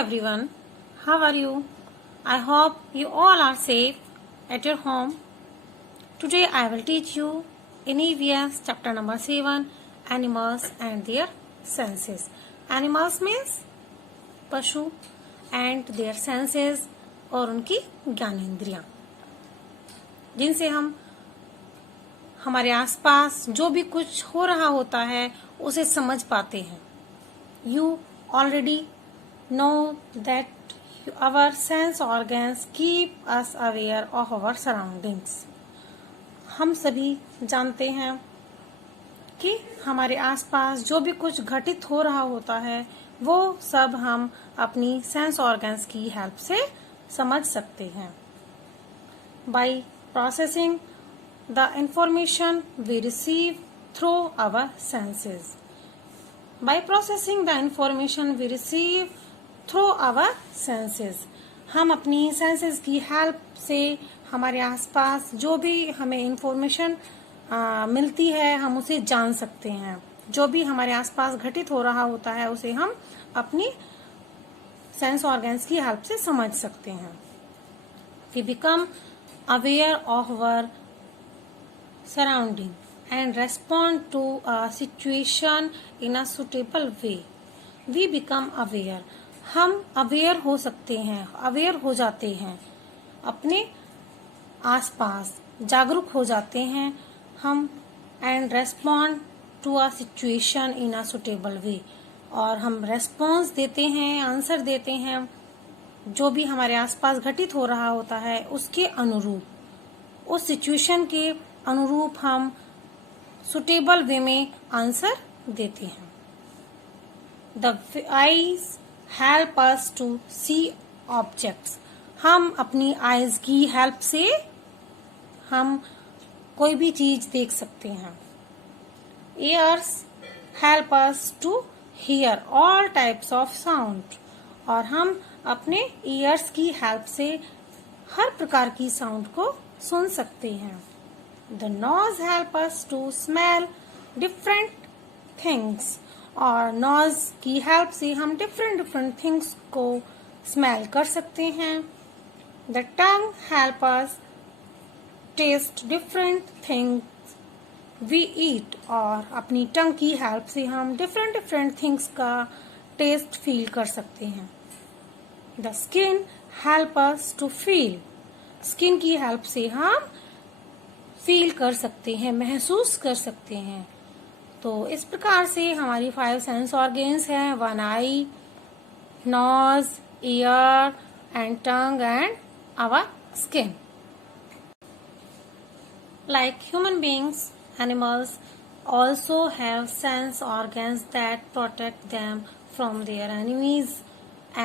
everyone, how are you? I hope you all are safe at your home. Today I will teach you in EVS chapter number 7, animals and their senses. Animals means पशु and their senses और उनकी ज्ञानेंद्रियां, जिनसे हम हमारे आसपास जो भी कुछ हो रहा होता है उसे समझ पाते हैं. You already know that our sense organs keep us aware of our surroundings. हम सभी जानते हैं कि हमारे आसपास जो भी कुछ घटित हो रहा होता है वो सब हम अपनी सेंस ऑर्गन्स की हेल्प से समझ सकते हैं. By processing the information we receive through our senses. By processing the information we receive through our senses, हम अपनी सेंसेस की हेल्प से हमारे आसपास जो भी हमें इंफॉर्मेशन मिलती है हम उसे जान सकते हैं. जो भी हमारे आसपास घटित हो रहा होता है उसे हम अपनी सेंस ऑर्गन्स की हेल्प से समझ सकते हैं. We become aware of our surrounding and respond to a situation in a suitable way. We become aware. हम अवेयर हो सकते हैं, अवेयर हो जाते हैं, अपने आसपास जागरूक हो जाते हैं हम. And respond to a situation in a suitable way, और हम रेस्पॉन्स देते हैं, आंसर देते हैं जो भी हमारे आसपास घटित हो रहा होता है उसके अनुरूप, उस सिचुएशन के अनुरूप हम सुटेबल वे में आंसर देते हैं. The eyes help us to see objects. हम अपनी आईज की हेल्प से हम कोई भी चीज देख सकते हैं. Ears help us to hear all types of sound, और हम अपने ईयर्स की हेल्प से हर प्रकार की साउंड को सुन सकते हैं. The nose help us to smell different things, और नोज की हेल्प से हम डिफरेंट थिंग्स को स्मेल कर सकते हैं. The tongue help us taste different things we eat, और अपनी टंग की हेल्प से हम डिफरेंट थिंग्स का टेस्ट फील कर सकते हैं. The skin help us to feel. Skin की हेल्प से हम फील कर सकते हैं, महसूस कर सकते हैं. तो इस प्रकार से हमारी 5 सेंस ऑर्गन्स हैं. 1 eye, nose, ear and tongue and our skin. Like human beings, animals also have sense organs that protect them from their enemies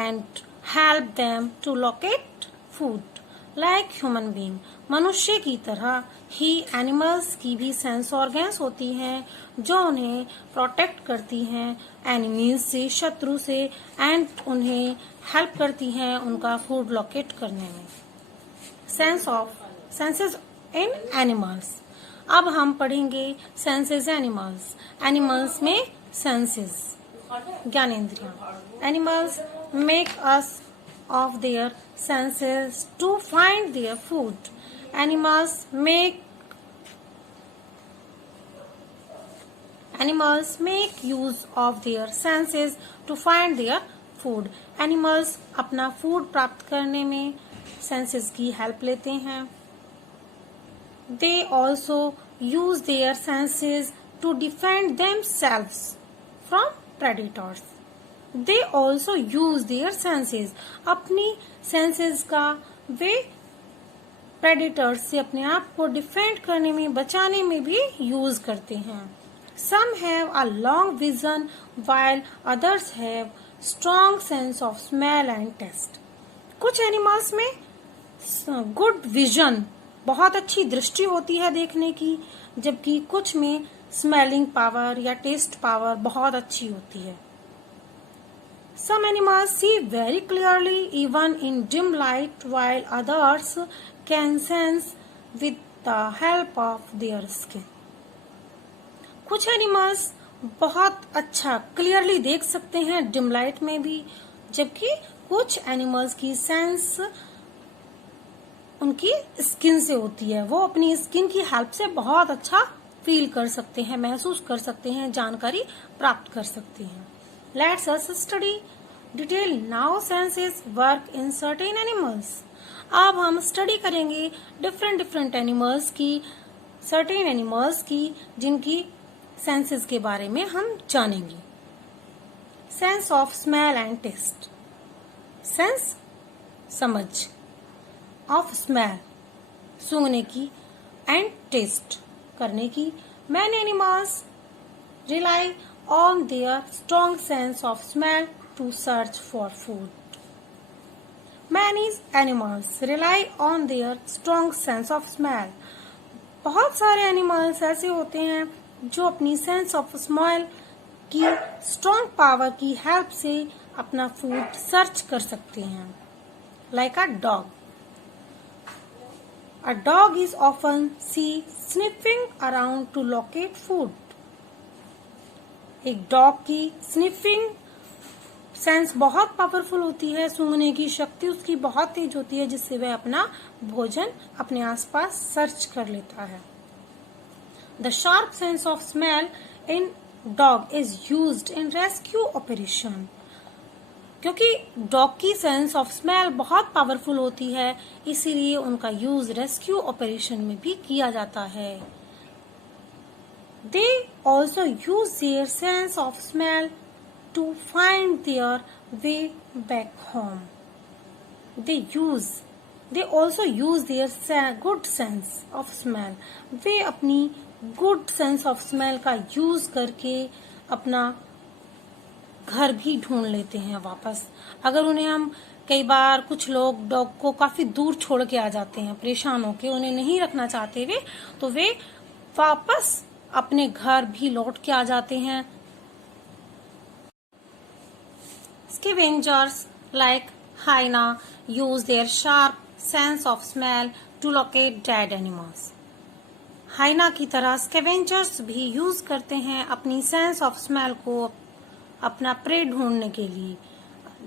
and help them to locate food. Like human being, मनुष्य की तरह ही animals की भी sense organs होती हैं जो उन्हें protect करती हैं एनिमीज से, शत्रु से, एंड उन्हें हेल्प करती हैं उनका फूड लोकेट करने में. Senses in animals. अब हम पढ़ेंगे सेंसेस एनिमल्स. एनिमल्स में सेंसेस, ज्ञानेंद्रियां. Animals make us of their senses to find their food. Animals make use of their senses to find their food. Animals अपना फूड प्राप्त करने में सेंसेस की हेल्प लेते हैं. They also use their senses to defend themselves from predators. They also use their senses. अपनी senses का वे predators से अपने आप को डिफेंड करने में, बचाने में भी यूज करते हैं. Some have a long vision while others have strong sense of smell and taste. कुछ एनिमल्स में गुड विजन, बहुत अच्छी दृष्टि होती है देखने की, जबकि कुछ में स्मेलिंग पावर या टेस्ट पावर बहुत अच्छी होती है. Some animals see very clearly even in dim light, while others can sense with the help of their skin. कुछ एनिमल्स बहुत अच्छा क्लियरली देख सकते हैं डिम लाइट में भी, जबकि कुछ एनिमल्स की सेंस उनकी स्किन से होती है। वो अपनी स्किन की हेल्प से बहुत अच्छा फील कर सकते हैं, महसूस कर सकते हैं, जानकारी प्राप्त कर सकते हैं। Let's us study detail now senses work in certain animals. अब हम स्टडी करेंगे डिफरेंट एनिमल्स की, सर्टेन एनिमल्स की, जिनकी सेंसेस के बारे में हम जानेंगे। Sense of smell and taste. Sense समझ, ऑफ स्मेल सूंघने की, एंड टेस्ट करने की। Many animals rely on their strong sense of smell to search for food. Many animals rely on their strong sense of smell. बहुत सारे animals ऐसे होते हैं जो अपनी सेंस ऑफ स्मेल की स्ट्रॉन्ग पावर की हेल्प से अपना फूड सर्च कर सकते हैं। Like a dog. A dog is often seen sniffing around to locate food. एक डॉग की स्निफिंग सेंस बहुत पावरफुल होती है, सूंघने की शक्ति उसकी बहुत तेज होती है, जिससे वह अपना भोजन अपने आसपास सर्च कर लेता है। The sharp sense of smell in dog is used in rescue operation. क्योंकि डॉग की सेंस ऑफ स्मेल बहुत पावरफुल होती है, इसीलिए उनका यूज रेस्क्यू ऑपरेशन में भी किया जाता है। They also use their sense of smell to find their way back home. They also use their good sense of smell. वे अपनी गुड सेंस ऑफ स्मेल का यूज करके अपना घर भी ढूंढ लेते हैं वापस। अगर उन्हें हम कई बार कुछ लोग डॉग को काफी दूर छोड़ के आ जाते हैं, परेशान होके उन्हें नहीं रखना चाहते वे, तो वे वापस अपने घर भी लौट के आ जाते हैं। Scavengers like hyena use their sharp sense of smell to locate dead animals. Hyena की तरह स्कैवेंजर्स भी यूज करते हैं अपनी सेंस ऑफ स्मेल को अपना प्रे ढूंढने के लिए,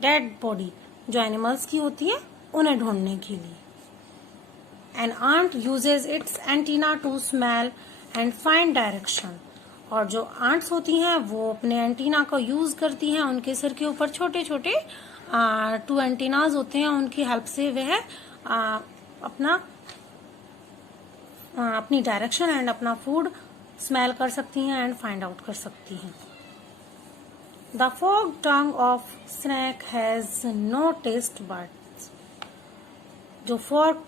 डेड बॉडी जो एनिमल्स की होती है उन्हें ढूंढने के लिए। An ant uses its antenna to smell and find direction. और जो आंट्स होती हैं वो अपने एंटीना को यूज करती हैं, उनके सिर के ऊपर छोटे छोटे 2 एंटीनाज होते हैं, उनकी हेल्प से वह अपनी डायरेक्शन एंड अपना फूड स्मेल कर सकती हैं एंड फाइंड आउट कर सकती हैं। The forked tongue of snake has no taste buds. जो forked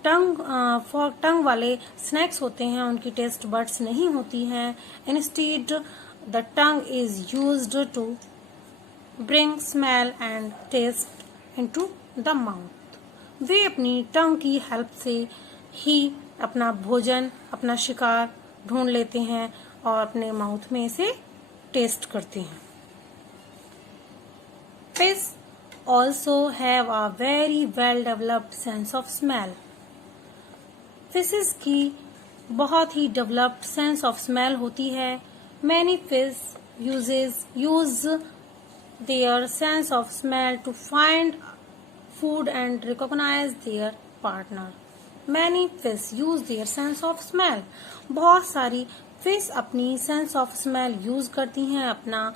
tongue वाले snakes होते हैं उनकी taste buds नहीं होती हैं। Instead, the tongue is used to bring smell and taste into the mouth. वे अपनी tongue की help से ही अपना भोजन, अपना शिकार ढूंढ लेते हैं और अपने माउथ में इसे टेस्ट करते हैं। Fish also have a very well developed sense of smell. Fishes की बहुत ही developed sense of smell होती है। Many fish use their sense of smell to find food and recognize their partner. Many fish use their sense of smell. बहुत सारी fish अपनी sense of smell use करती हैं अपना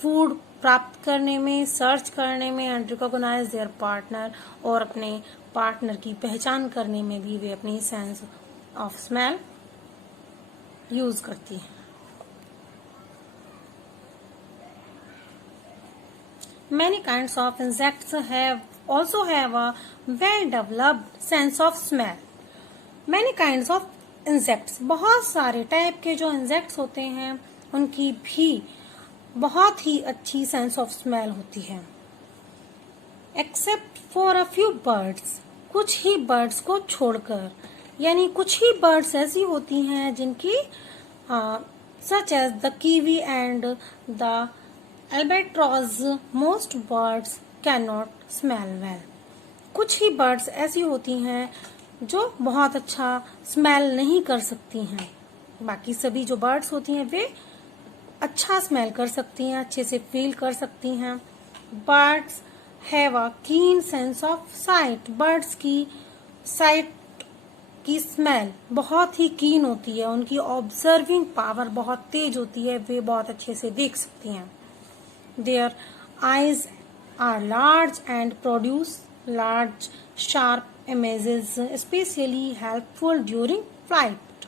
फूड प्राप्त करने में, सर्च करने में, एंड रिकॉग्नाइज देयर पार्टनर, और अपने पार्टनर की पहचान करने में भी वे अपनी सेंस ऑफ स्मेल यूज करती हैं। Many kinds of insects also have a well-developed sense of smell. Many kinds of insects, बहुत सारे टाइप के जो इंसेक्ट्स होते हैं उनकी भी बहुत ही अच्छी सेंस ऑफ स्मेल होती है। Except for a few birds, कुछ ही बर्ड्स को छोड़कर, यानी कुछ ही बर्ड्स ऐसी होती हैं जिनकी such as the kiwi and the albatross, most birds cannot smell well. कुछ ही बर्ड्स ऐसी होती हैं जो बहुत अच्छा स्मेल नहीं कर सकती हैं। बाकी सभी जो बर्ड्स होती हैं वे अच्छा स्मेल कर सकती हैं, अच्छे से फील कर सकती हैं। बर्ड्स हैव अ कीन सेंस ऑफ साइट। बर्ड्स की साइट की स्मेल बहुत ही कीन होती है, उनकी ऑब्जर्विंग पावर बहुत तेज होती है, वे बहुत अच्छे से देख सकती हैं। Their eyes are large and produce large sharp images, specially helpful during flight.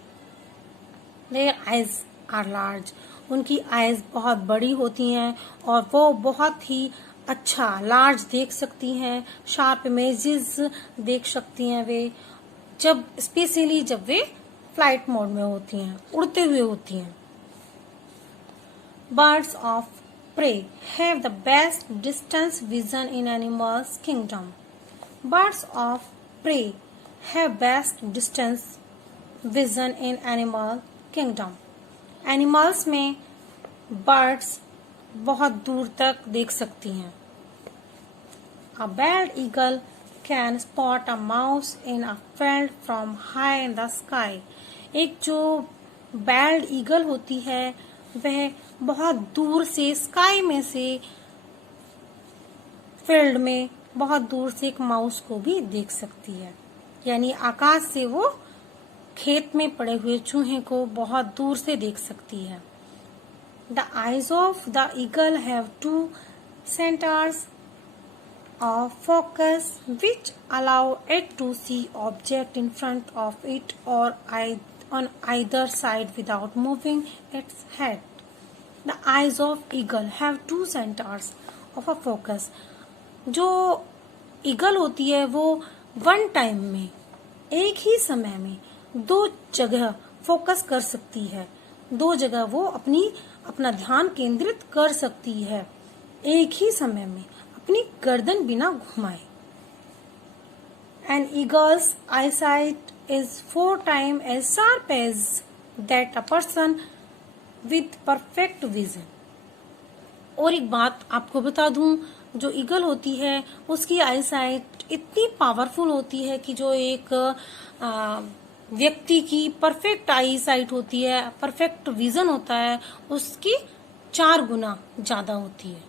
Their eyes are large, उनकी आईज बहुत बड़ी होती हैं और वो बहुत ही अच्छा लार्ज देख सकती हैं, शार्प इमेजेस देख सकती हैं वे, जब स्पेशली जब वे फ्लाइट मोड में होती हैं, उड़ते हुए होती हैं। Birds of prey have the best distance vision in animals kingdom. Birds of prey have best distance vision in animal kingdom. Animals में बर्ड्स बहुत दूर तक देख सकती हैं। A bald eagle can spot a mouse in a field from high in the sky. एक जो बैल्ड eagle होती है वह बहुत दूर से स्काई में से फील्ड में बहुत दूर से एक माउस को भी देख सकती है, यानी आकाश से वो खेत में पड़े हुए चूहे को बहुत दूर से देख सकती है। The eyes of the eagle have two centers of focus which allow it to see object in front of it or on either side without moving its head. The eyes of eagle have two centers of a focus. जो eagle होती है वो one time में, एक ही समय में दो जगह फोकस कर सकती है, दो जगह वो अपना ध्यान केंद्रित कर सकती है एक ही समय में, अपनी गर्दन बिना घुमाए। An eagle's eyesight is 4 times as sharp as that a person with perfect vision. और एक बात आपको बता दूं, जो ईगल होती है उसकी आईसाइट इतनी पावरफुल होती है कि जो एक व्यक्ति की परफेक्ट आई साइट होती है, परफेक्ट विजन होता है, उसकी 4 गुना ज्यादा होती है।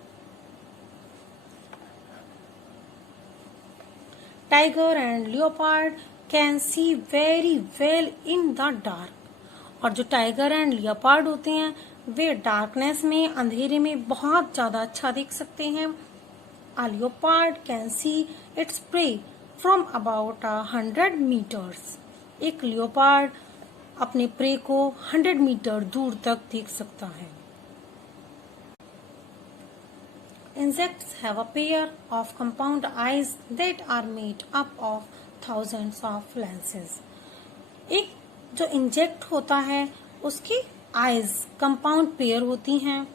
Tiger and leopard can see very well in the dark. और जो टाइगर एंड लियोपार्ड होते हैं वे डार्कनेस में, अंधेरे में बहुत ज्यादा अच्छा देख सकते हैं। A leopard can see its prey from about 100 meters. एक लियोपार्ड अपने प्रे को 100 मीटर दूर तक देख सकता है। Insects have a pair of compound eyes that are made up of thousands of lenses. एक जो इंजेक्ट होता है उसकी आईज कंपाउंड पेयर होती हैं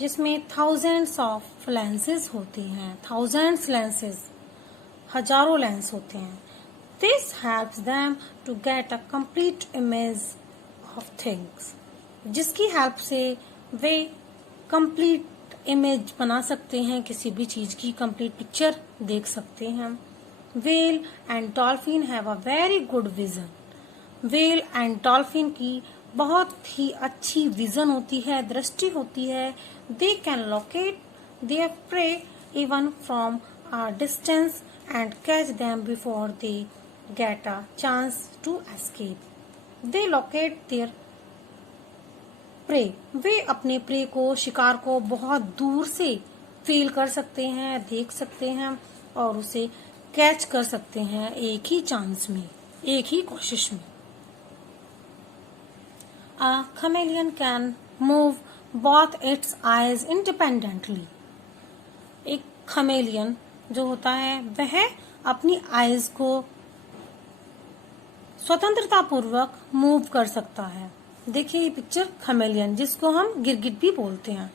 जिसमें थाउजेंड्स ऑफ लेंसेज होती हैं, थाउजेंड्स लेंसेज, हजारों लेंस होते हैं। This helps them to get a complete image of things. जिसकी हेल्प से वे कंप्लीट इमेज बना सकते हैं, किसी भी चीज की कंप्लीट पिक्चर देख सकते हैं। Whale and dolphin have a very good vision. Whale and dolphin की बहुत ही अच्छी विजन होती है, दृष्टि होती है। They can locate their prey even from a distance and catch them before they get a chance to escape. They locate their prey. वे अपने pray को, शिकार को बहुत दूर से फील कर सकते हैं, देख सकते हैं और उसे कैच कर सकते हैं एक ही चांस में, एक ही कोशिश में। A chameleon can move both its eyes independently. एक खमेलियन जो होता है वह अपनी आईज को स्वतंत्रता पूर्वक मूव कर सकता है। देखिए ये पिक्चर खमेलियन, जिसको हम गिरगिट भी बोलते हैं।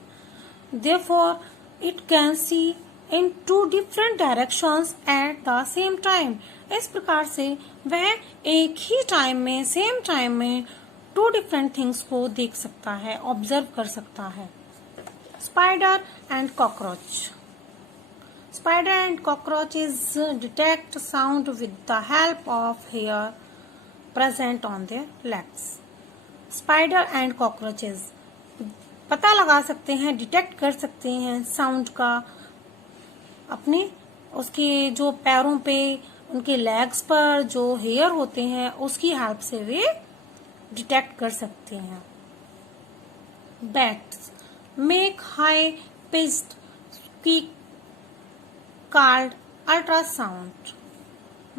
Therefore, it can see in 2 different directions at the same time. इस प्रकार से वह एक ही टाइम में, सेम टाइम में 2 different things को देख सकता है, ऑब्जर्व कर सकता है। Spider and cockroach. Spider and cockroaches detect sound with the help of hair present on their legs. Spider and अपने उसके जो पैरों पे, उनके लेग्स पर जो हेयर होते हैं उसकी हेल्प से वे डिटेक्ट कर सकते हैं। Bats make high pitched squeak called ultrasound.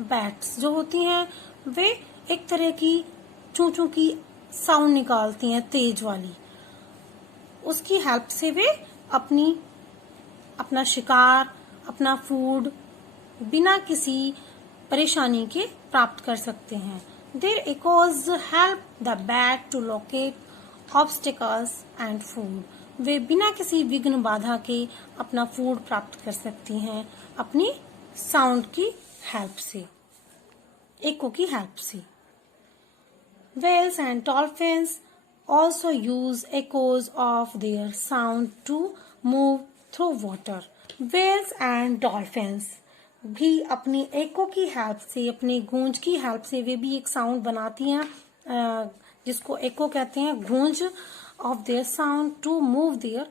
Bats जो होती हैं वे एक तरह की चू चू की साउंड निकालती हैं तेज वाली, उसकी हेल्प से वे अपना शिकार, अपना फूड बिना किसी परेशानी के प्राप्त कर सकते हैं। Their echoes help the bat to locate obstacles and food. वे बिना किसी विघ्न बाधा के अपना फूड प्राप्त कर सकती हैं अपनी साउंड की हेल्प से, एको की हेल्प से। Whales and dolphins also use echoes of their sound to move through water. Whales and dolphins भी अपनी एको की हेल्प से, अपनी गूंज की हेल्प से वे भी एक साउंड बनाती हैं जिसको एको कहते हैं, गूंज of their sound to move their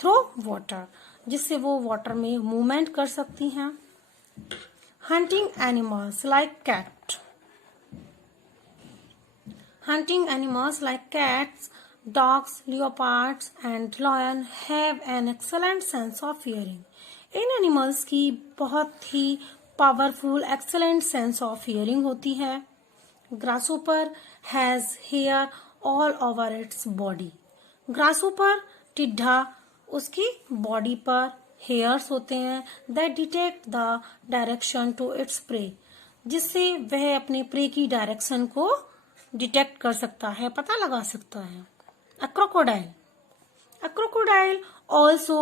through water, जिससे वो वाटर में मूवमेंट कर सकती हैं। Hunting animals like cat. Hunting animals like cats, dogs, leopards and lion have an excellent sense of hearing. इन एनिमल्स की बहुत ही powerful excellent sense of hearing होती है। Grasshopper has hair all over its body. Grasshopper टिड्ढा, उसकी body पर hairs होते हैं that detect the direction to its prey, जिससे वह अपने प्रे की डायरेक्शन को डिटेक्ट कर सकता है, पता लगा सकता है। A crocodile also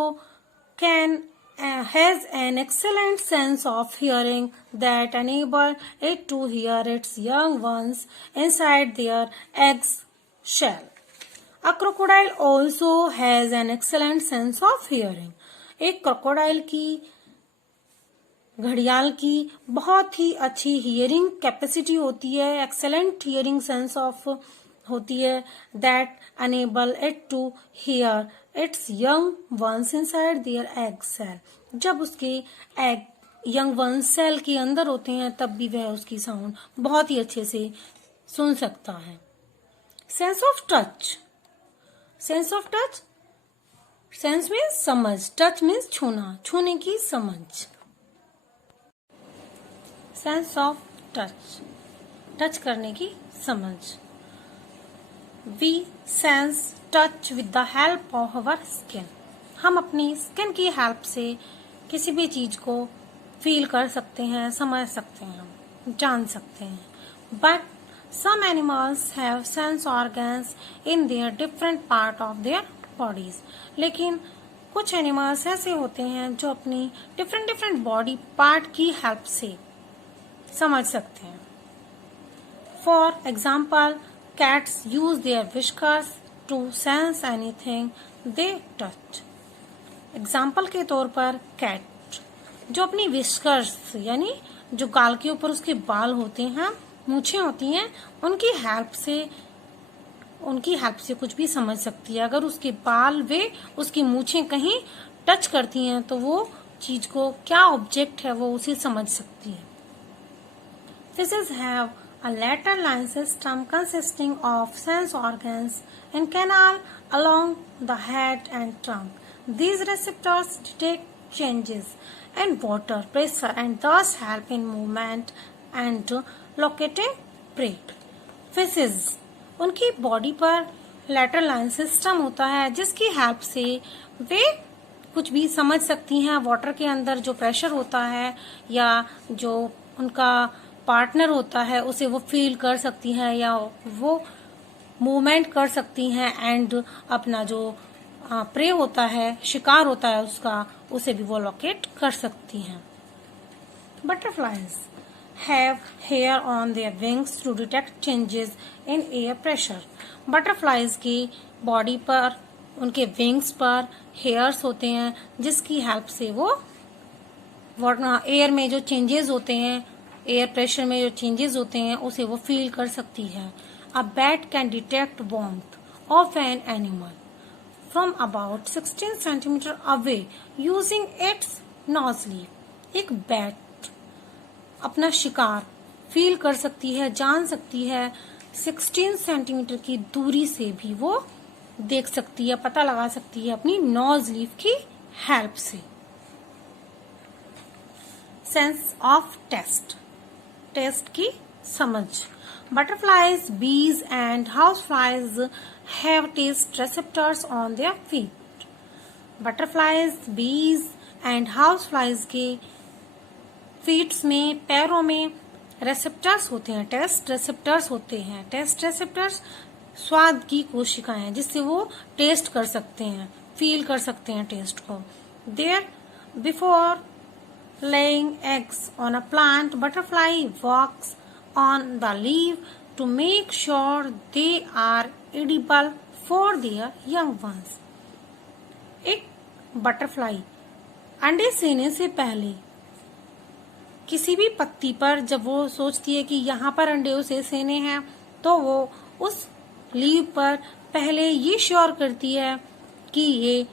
has an excellent sense of hearing that enable it to hear its young ones inside their egg shell. A crocodile also has an excellent sense of hearing. एक crocodile की, घड़ियाल की बहुत ही अच्छी hearing capacity होती है, excellent hearing sense of होती है that enable it to hear its young ones inside their egg cell. जब उसके एग यंग वंस सेल के अंदर होते हैं तब भी वह उसकी साउंड बहुत ही अच्छे से सुन सकता है। Sense of touch. Sense of touch, sense means समझ, टच मीन्स छूना, छूने की समझ। सेंस ऑफ टच, टच करने की समझ। We sense touch with the help of our skin. हम अपनी स्किन की हेल्प से किसी भी चीज को फील कर सकते हैं, समझ सकते हैं, जान सकते हैं। But some animals have sense organs in their different part of their bodies. लेकिन कुछ एनिमल्स ऐसे होते हैं जो अपनी डिफरेंट बॉडी पार्ट की हेल्प से समझ सकते हैं। For example, cats use their whiskers to sense anything they touch. Example के तौर पर कैट जो अपनी विस्कर्स यानी जो गाल के ऊपर उसके बाल होते हैं, मूछें होती हैं, उनकी हेल्प से कुछ भी समझ सकती है। अगर उसके बाल वे उसकी मूछें कहीं टच करती हैं तो वो चीज को क्या ऑब्जेक्ट है वो उसे समझ सकती है। Fishes have a lateral line system consisting of sense organs in canal along the head and trunk. These receptors detect changes in water pressure and thus help in movement and locating prey. Fishes, उनकी body पर lateral line system होता है जिसकी help से वे कुछ भी समझ सकती हैं। वाटर के अंदर जो प्रेशर होता है या जो उनका पार्टनर होता है उसे वो फील कर सकती हैं या वो मूवमेंट कर सकती हैं एंड अपना जो प्रे होता है, शिकार होता है उसका, उसे भी वो लोकेट कर सकती हैं। Butterflies have hair on their wings to detect changes in air pressure. Butterflies की बॉडी पर, उनके विंग्स पर हेयर्स होते हैं जिसकी हेल्प से वो एयर में जो चेंजेस होते हैं, एयर प्रेशर में जो चेंजेस होते हैं उसे वो फील कर सकती है। A bat can detect warmth of an animal from about 16 centimetre away using its nose leaf. एक बैट अपना शिकार फील कर सकती है, जान सकती है, 16 सेंटीमीटर की दूरी से भी वो देख सकती है, पता लगा सकती है अपनी नोज लीफ की हेल्प से। सेंस ऑफ टेस्ट, टेस्ट की समझ। Butterflies, bees and house flies have taste receptors on their feet. Butterflies, bees and house flies के फीट्स में, पैरों में रेसेप्टर्स होते हैं, टेस्ट रेसेप्टर्स होते हैं। टेस्ट रेसेप्टर्स स्वाद की कोशिकाएं जिससे वो टेस्ट कर सकते हैं, फील कर सकते हैं टेस्ट को। Their before laying eggs on a plant, butterfly walks on the leaf to make sure they are edible for their young ones. एक बटरफ्लाई अंडे सेने से पहले किसी भी पत्ती पर जब वो सोचती है कि यहाँ पर अंडे उसे सेने हैं, तो वो उस लीव पर पहले ये श्योर करती है कि ये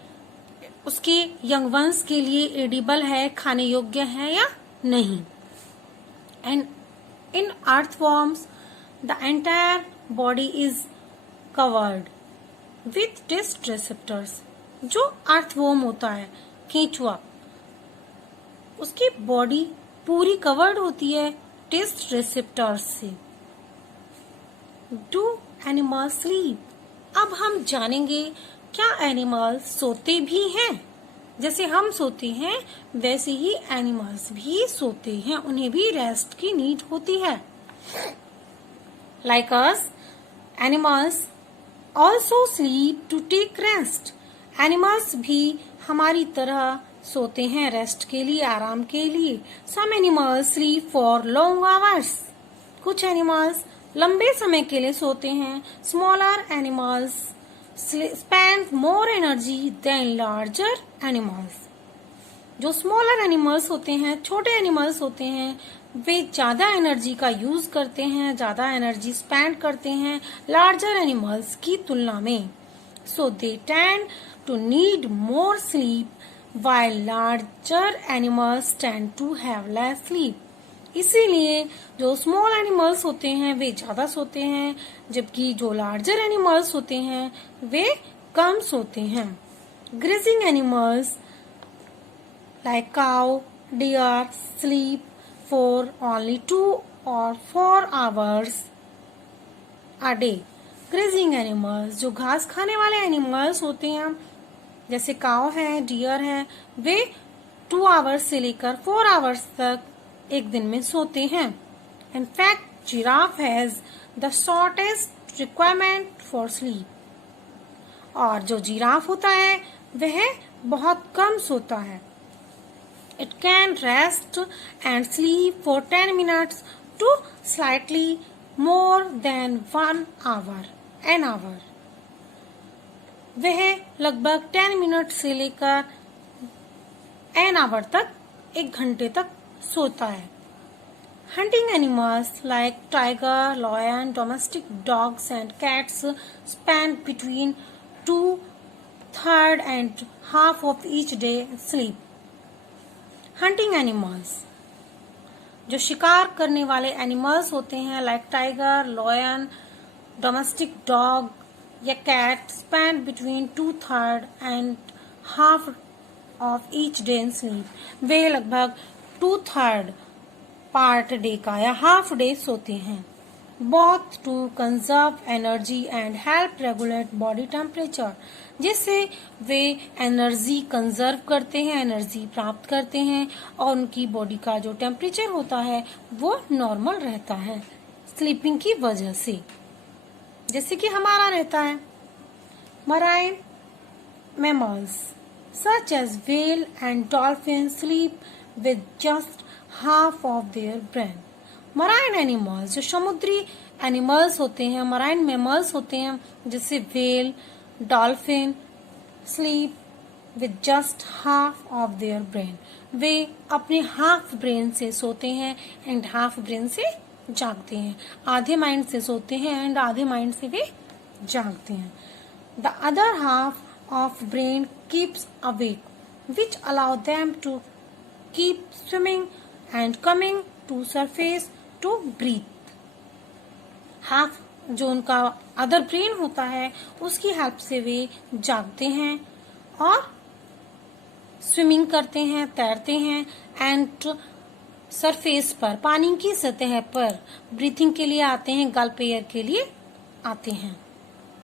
उसके यंग वंस के लिए एडिबल है, खाने योग्य है या नहीं। And in earthworms the entire body is covered with taste receptors. जो अर्थवॉर्म होता है, केंचुआ, उसकी बॉडी पूरी कवर्ड होती है टेस्ट रिसेप्टर्स से। Do animal sleep? अब हम जानेंगे क्या एनिमल्स सोते भी हैं? जैसे हम सोते हैं वैसे ही एनिमल्स भी सोते हैं, उन्हें भी रेस्ट की नीड होती है। Like us, animals also sleep to take rest. Animals भी हमारी तरह सोते हैं रेस्ट के लिए, आराम के लिए। Some animals sleep for long hours. कुछ एनिमल्स लंबे समय के लिए सोते हैं। Smaller animals spend more energy than larger animals. जो स्मॉलर एनिमल्स होते हैं, छोटे एनिमल्स होते हैं, वे ज्यादा एनर्जी का यूज करते हैं, ज्यादा एनर्जी स्पेंड करते हैं लार्जर एनिमल्स की तुलना में। So they tend to need more sleep while larger animals tend to have less sleep. इसीलिए जो स्मॉल एनिमल्स होते हैं वे ज्यादा सोते हैं, जबकि जो लार्जर एनिमल्स होते हैं वे कम सोते हैं। Grazing animals like cow, deer sleep for only 2 or 4 hours a day. Grazing animals, जो घास खाने वाले एनिमल्स होते हैं, जैसे काउ है, डियर है, वे 2 आवर्स से लेकर 4 आवर्स तक एक दिन में सोते हैं। In fact, giraffe has the shortest requirement for sleep. और जो जिराफ होता है वह बहुत कम सोता है। It can rest and sleep for 10 minutes to slightly more than 1 hour. An hour. वह लगभग 10 मिनट से लेकर an hour तक, 1 घंटे तक सोता है। Hunting animals like tiger, lion, domestic dogs and cats spend between 2/3 and half of each day sleep. Hunting animals, जो शिकार करने वाले एनिमल्स होते हैं, like tiger, lion, domestic dog या cat, spend between 2/3 and half of each day in sleep. वे लगभग 2/3 part day का या हाफ डे सोते हैं। Both to conserve energy and help regulate body temperature, जिससे वे एनर्जी कंजर्व करते हैं, एनर्जी प्राप्त करते हैं और उनकी बॉडी का जो टेम्परेचर होता है वो नॉर्मल रहता है स्लीपिंग की वजह से, जैसे कि हमारा रहता है। Marine mammals such as whale and dolphin sleep with just half of their brain. Marine animals, जो समुद्री एनिमल्स होते हैं, मराइन मैमल्स होते हैं, जैसे whale, dolphin, sleep with just half of their brain. वे अपने हाफ ब्रेन से सोते हैं एंड हाफ ब्रेन से जागते हैं। आधे माइंड से सोते हैं एंड आधे माइंड से वे जागते हैं। The other half of brain keeps awake which allow them to keep swimming and coming to surface to breathe. Half जो उनका अदर ब्रेन होता है उसकी हेल्प से वे जागते हैं और स्विमिंग करते हैं, तैरते हैं एंड सरफेस पर, पानी की सतह पर ब्रीथिंग के लिए आते हैं, गल्प एयर के लिए आते हैं।